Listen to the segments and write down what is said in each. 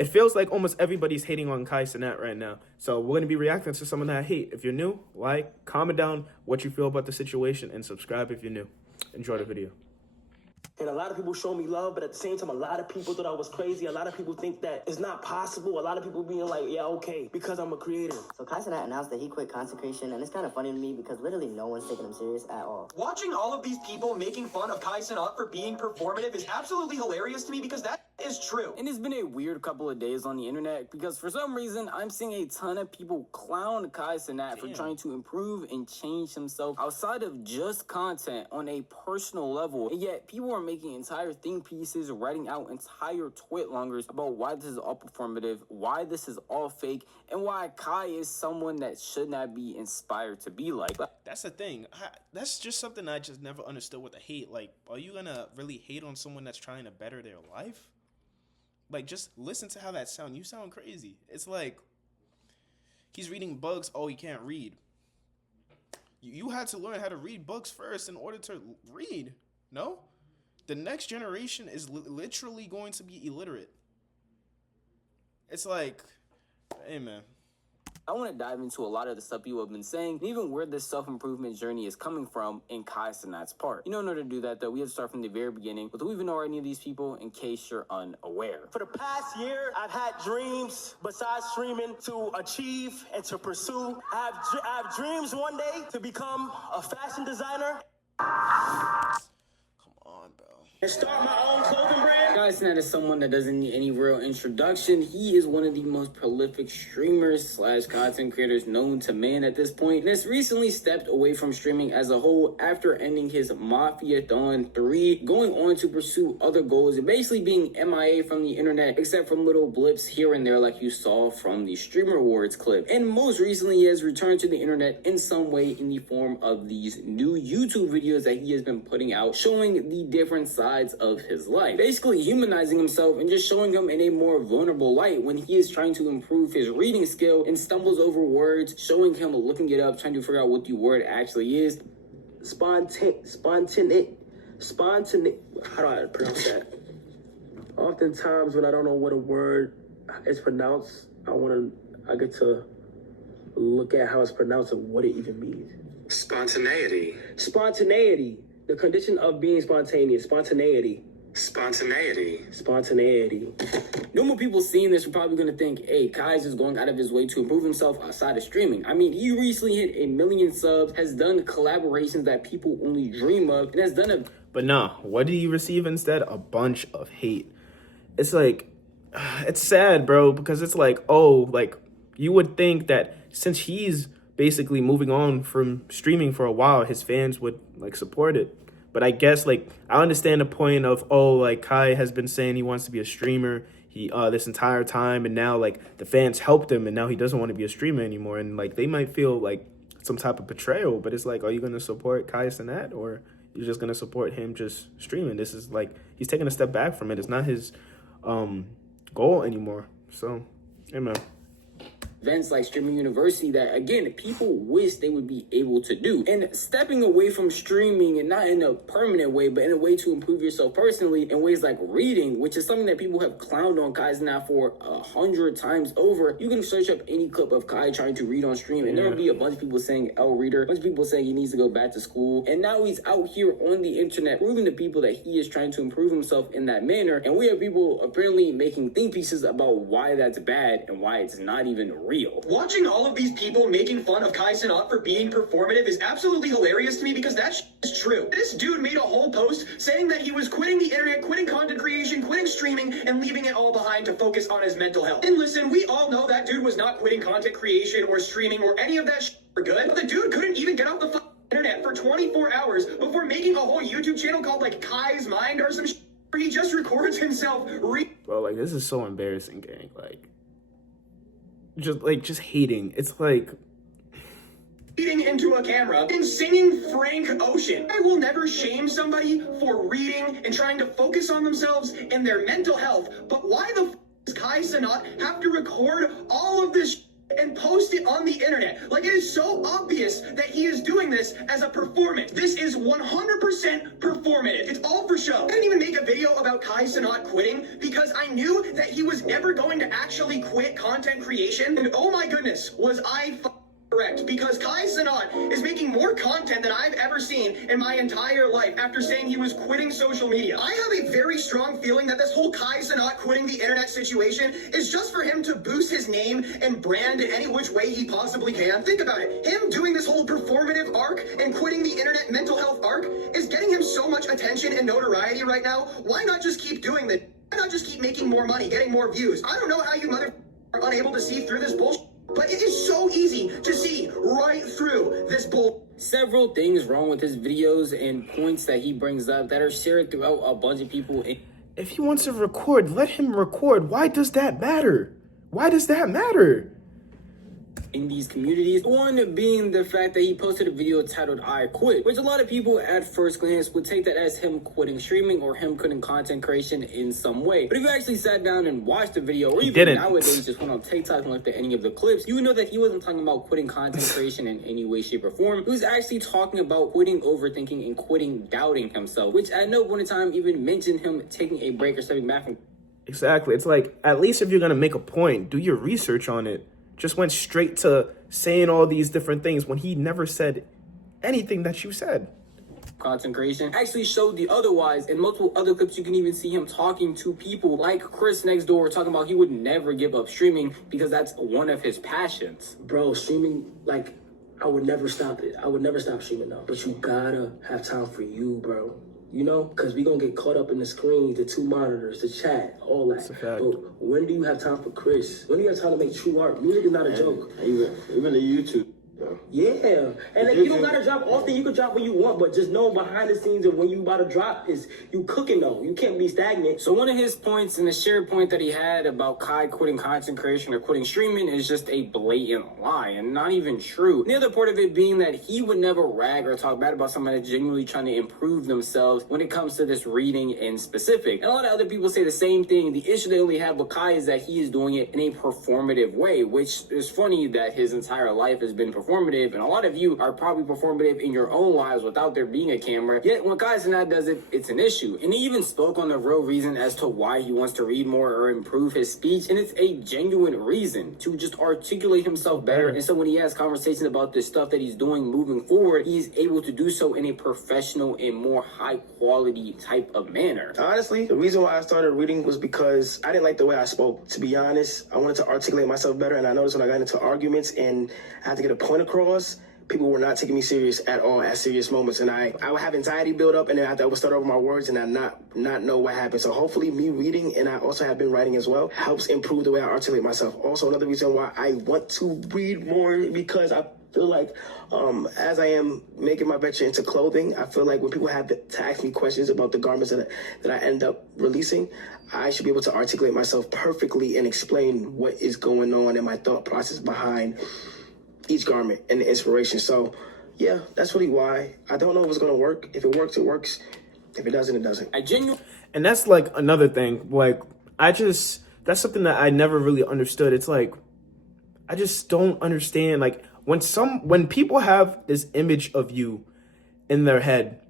it feels like almost everybody's hating on Kai Cenat right now. So we're going to be reacting to some of that hate. If you're new, like, comment down what you feel about the situation, and subscribe if you're new. Enjoy the video. And a lot of people show me love, but at the same time, a lot of people thought I was crazy. A lot of people think that it's not possible. A lot of people being like, yeah, okay, because I'm a creator. So Kai Cenat announced that he quit content creation, and it's kind of funny to me because literally no one's taking him serious at all. Watching all of these people making fun of Kai Cenat for being performative is absolutely hilarious to me because that is true. And it's been a weird couple of days on the internet because for some reason I'm seeing a ton of people clown Kai Cenat for trying to improve and change himself outside of just content on a personal level, and yet people are making entire think pieces, writing out entire twit-longers about why this is all performative, why this is all fake, and why Kai is someone that should not be inspired to be like. That's the thing. That's just something I just never understood with the hate. Like, are you gonna really hate on someone that's trying to better their life? Like, just listen to how that sounds. You sound crazy. It's like, he's reading books. Oh, he can't read. You had to learn how to read books first in order to read. No? The next generation is literally going to be illiterate. It's like, hey, man. I want to dive into a lot of the stuff people have been saying, and even where this self-improvement journey is coming from in Kai Cenat's part. In order to do that, though, we have to start from the very beginning with who even know any of these people, in case you're unaware. For the past year, I've had dreams, besides streaming, to achieve and to pursue. I have dreams one day to become a fashion designer. And start my own clothing brand. Kai Cenat is someone that doesn't need any real introduction. He is one of the most prolific streamers slash content creators known to man at this point, and has recently stepped away from streaming as a whole after ending his Mafia-thon 3, going on to pursue other goals, and basically being MIA from the internet, except from little blips here and there like you saw from the Streamer Awards clip. And most recently, he has returned to the internet in some way in the form of these new YouTube videos that he has been putting out, showing the different sides of his life, basically humanizing himself and just showing him in a more vulnerable light when he is trying to improve his reading skill and stumbles over words, showing him looking it up, trying to figure out what the word actually is. Spontaneous. How do I pronounce that? Oftentimes when I don't know what a word is pronounced, I get to look at how it's pronounced and what it even means. Spontaneity. Spontaneity. The condition of being spontaneous. Spontaneity. Spontaneity. Spontaneity. Normal people seeing this are probably going to think, hey, Kai's just going out of his way to improve himself outside of streaming. I mean, he recently hit 1 million subs, has done collaborations that people only dream of, and has done a... But nah, what did he receive instead? A bunch of hate. It's like, it's sad, bro, because it's like, oh, like, you would think that since he's basically moving on from streaming for a while, his fans would, like, support it. But I guess, like, I understand the point of, oh, like, Kai has been saying he wants to be a streamer this entire time, and now, like, the fans helped him, and now he doesn't want to be a streamer anymore, and, like, they might feel, like, some type of betrayal, but it's like, are you going to support Kai Cenat, or you're just going to support him just streaming? This is, like, he's taking a step back from it. It's not his goal anymore, so, amen. Events like Streaming University that, again, people wish they would be able to do. And stepping away from streaming, and not in a permanent way, but in a way to improve yourself personally, in ways like reading, which is something that people have clowned on Kai Cenat for 100 times over. You can search up any clip of Kai trying to read on stream, and there will be a bunch of people saying L reader, a bunch of people saying he needs to go back to school. And now he's out here on the internet proving to people that he is trying to improve himself in that manner. And we have people apparently making think pieces about why that's bad and why it's not even real. Watching all of these people making fun of Kai Cenat for being performative is absolutely hilarious to me because that is true. This dude made a whole post saying that he was quitting the internet, quitting content creation, quitting streaming, and leaving it all behind to focus on his mental health. And listen, we all know that dude was not quitting content creation or streaming or any of that for good. But the dude couldn't even get off the internet for 24 hours before making a whole YouTube channel called like Kai's Mind or some where he just records himself Bro, like, this is so embarrassing, gang. Like, just hating. It's like reading into a camera and singing Frank Ocean. I will never shame somebody for reading and trying to focus on themselves and their mental health, but why the does Kai Cenat have to record all of this and post it on the internet. Like, it is so obvious that he is doing this as a performance. This is 100% performative. It's all for show. I didn't even make a video about Kai Cenat quitting because I knew that he was never going to actually quit content creation. And oh my goodness, was I correct, because Kai Cenat is making more content than I've ever seen in my entire life after saying he was quitting social media. I have a very strong feeling that this whole Kai Cenat quitting the internet situation is just for him to boost his name and brand in any which way he possibly can. Think about it. Him doing this whole performative arc and quitting the internet mental health arc is getting him so much attention and notoriety right now. Why not just keep doing this? Why not just keep making more money, getting more views? I don't know how you mother are unable to see through this bullshit. But it is so easy to see right through this bull. Several things wrong with his videos and points that he brings up that are shared throughout a bunch of people. If he wants to record, let him record. Why does that matter? Why does that matter? In these communities, one being the fact that he posted a video titled "I Quit," which a lot of people at first glance would take that as him quitting streaming or him quitting content creation in some way. But if you actually sat down and watched the video, or even nowadays just went on TikTok and looked at any of the clips, you would know that he wasn't talking about quitting content creation in any way, shape, or form. He was actually talking about quitting overthinking and quitting doubting himself, which at no point in time even mentioned him taking a break or stepping back from. Exactly. It's like, at least if you're gonna make a point, do your research on it. Just went straight to saying all these different things when he never said anything that you said. Content creation actually showed the otherwise. In multiple other clips, you can even see him talking to people like Chris next door, talking about he would never give up streaming because that's one of his passions. Bro, streaming, like, I would never stop it. I would never stop streaming though. But you gotta have time for you, bro. You know, because we gonna get caught up in the screens, the two monitors, the chat, all that. But when do you have time for Chris? When do you have time to make true art? Music is not a joke. Even the YouTube. Yeah, and like, you don't gotta drop often. You can drop when you want, but just know behind the scenes and when you about to drop is you cooking though. You can't be stagnant. So one of his points and the shared point that he had about Kai quitting content creation or quitting streaming is just a blatant lie and not even true. The other part of it being that he would never rag or talk bad about somebody that's genuinely trying to improve themselves when it comes to this reading in specific. And a lot of other people say the same thing. The issue they only have with Kai is that he is doing it in a performative way, which is funny that his entire life has been performative, and a lot of you are probably performative in your own lives without there being a camera. Yet when Kai Cenat does it, it's an issue. And he even spoke on the real reason as to why he wants to read more or improve his speech, and it's a genuine reason to just articulate himself better. And so when he has conversations about this stuff that he's doing moving forward, he's able to do so in a professional and more high quality type of manner. Honestly, the reason why I started reading was because I didn't like the way I spoke. To be honest, I wanted to articulate myself better, and I noticed when I got into arguments and I had to get a point across, people were not taking me serious at all at serious moments, and I would have anxiety build up, and then I would start over my words and I not know what happened. So hopefully me reading, and I also have been writing as well, helps improve the way I articulate myself. Also, another reason why I want to read more, because I feel like as I am making my venture into clothing, I feel like when people have to ask me questions about the garments that I end up releasing, I should be able to articulate myself perfectly and explain what is going on and my thought process behind each garment and the inspiration. So yeah, that's really why. I don't know if it's gonna work. If it works, it works. If it doesn't, it doesn't. And that's like another thing. Like, that's something that I never really understood. It's like, I just don't understand. Like, when people have this image of you in their head,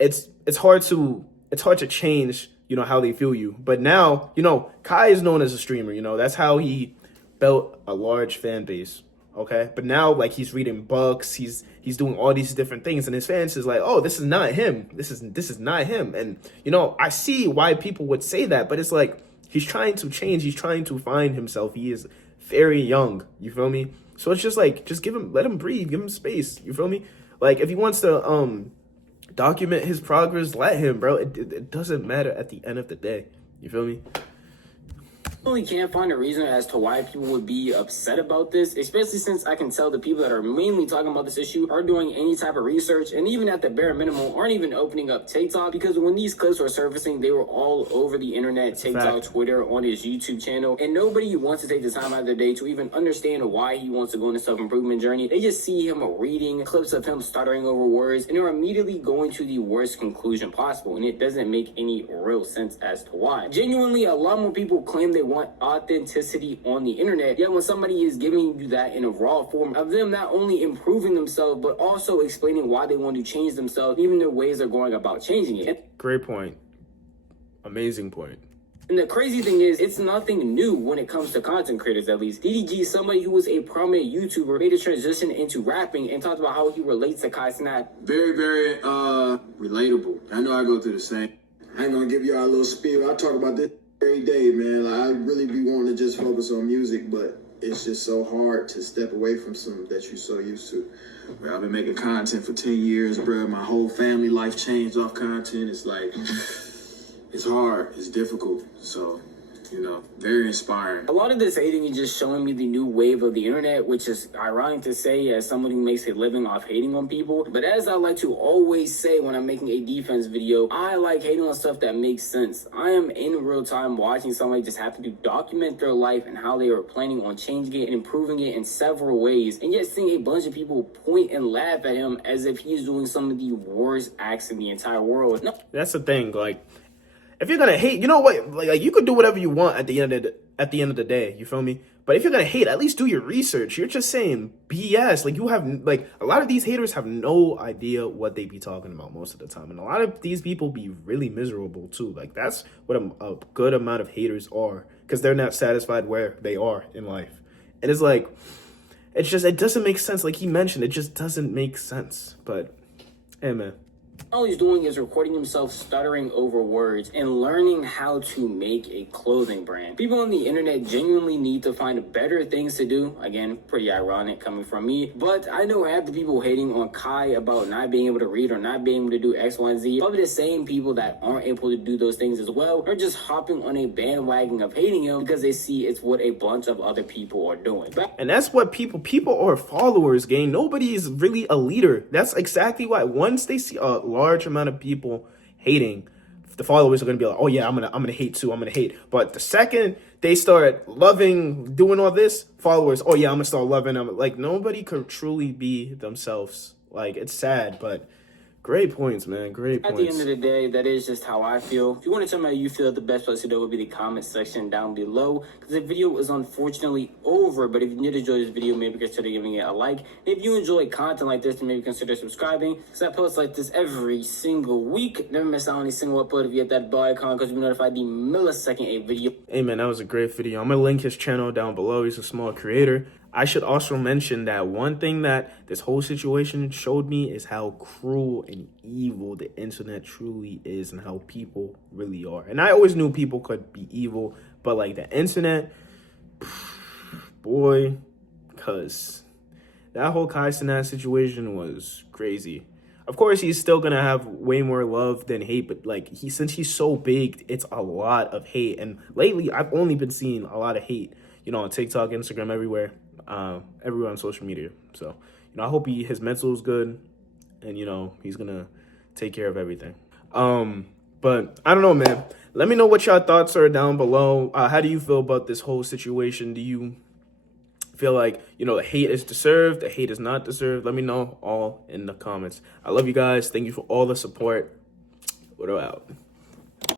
it's hard to change, you know, how they feel you. But now, you know, Kai is known as a streamer, you know, that's how he built a large fan base. Okay, but now, like, he's reading books, he's doing all these different things, and his fans is like, oh, this is not him. This is not him. And, you know, I see why people would say that, but it's like, he's trying to change, he's trying to find himself. He is very young, you feel me? So it's just like, just let him breathe, give him space, you feel me? Like, if he wants to document his progress, let him, bro. It doesn't matter at the end of the day, you feel me? Really can't find a reason as to why people would be upset about this, especially since I can tell the people that are mainly talking about this issue are doing any type of research, and even at the bare minimum aren't even opening up TikTok, because when these clips were surfacing, they were all over the internet, TikTok, Twitter, on his YouTube channel, and nobody wants to take the time out of their day to even understand why he wants to go on a self-improvement journey. They just see him reading clips of him stuttering over words, and they're immediately going to the worst conclusion possible, and it doesn't make any real sense as to why. Genuinely, a lot more people claim they want authenticity on the internet. Yet when somebody is giving you that in a raw form of them not only improving themselves, but also explaining why they want to change themselves, even their ways of going about changing it. Great point. Amazing point. And the crazy thing is, it's nothing new when it comes to content creators, at least. DDG, somebody who was a prominent YouTuber, made a transition into rapping and talked about how he relates to Cenat. Very, very relatable. I know I go through the same. I ain't gonna give y'all a little spiel. I talk about this every day, man. Like, I really be wanting to just focus on music, but it's just so hard to step away from something that you're so used to. Bro, I've been making content for 10 years, bro. My whole family life changed off content. It's like... it's hard. It's difficult. So, you know, very inspiring. A lot of this hating is just showing me the new wave of the internet, which is ironic to say as someone who makes a living off hating on people. But as I like to always say when I'm making a defense video, I like hating on stuff that makes sense. I am in real time watching somebody just happen to document their life and how they are planning on changing it and improving it in several ways. And yet seeing a bunch of people point and laugh at him as if he's doing some of the worst acts in the entire world. No. That's the thing. Like, if you're gonna hate, you know what? Like you could do whatever you want at the end of the day. You feel me? But if you're gonna hate, at least do your research. You're just saying BS. Like you have, like a lot of these haters have no idea what they be talking about most of the time, and a lot of these people be really miserable too. Like that's what a good amount of haters are, because they're not satisfied where they are in life, and it's like, it doesn't make sense. Like he mentioned, it just doesn't make sense. But hey, man. All he's doing is recording himself stuttering over words and learning how to make a clothing brand. People on the internet genuinely need to find better things to do. Again, pretty ironic coming from me. But I know half the people hating on Kai about not being able to read or not being able to do X, Y, and Z, probably the same people that aren't able to do those things as well are just hopping on a bandwagon of hating him because they see it's what a bunch of other people are doing. And that's what people are followers, gang. Nobody is really a leader. That's exactly why once they see a large amount of people hating, the followers are going to be like, oh yeah, I'm gonna hate too, I'm gonna hate. But the second they start loving, doing all this, followers, oh yeah, I'm gonna start loving. I'm like, nobody could truly be themselves. Like, it's sad, but great points, man. Great points. At the end of the day, that is just how I feel. If you want to tell me how you feel, the best place to do would be the comment section down below, because the video is unfortunately over. But if you did enjoy this video, maybe consider giving it a like. And if you enjoy content like this, then maybe consider subscribing, because I post like this every single week. Never miss out on a single upload if you hit that bell icon, because you'll be notified the millisecond a video. Hey man, that was a great video. I'm gonna link his channel down below. He's a small creator. I should also mention that one thing that this whole situation showed me is how cruel and evil the internet truly is and how people really are. And I always knew people could be evil, but like the internet, boy, because that whole Cenat situation was crazy. Of course, he's still going to have way more love than hate, but like since he's so big, it's a lot of hate. And lately, I've only been seeing a lot of hate, you know, on TikTok, Instagram, everywhere. Everywhere on social media. So, you know, I hope his mental is good, and you know, he's gonna take care of everything. But I don't know, man. Let me know what your thoughts are down below. How do you feel about this whole situation? Do you feel like, you know, the hate is deserved, the hate is not deserved? Let me know all in the comments. I love you guys. Thank you for all the support. What out.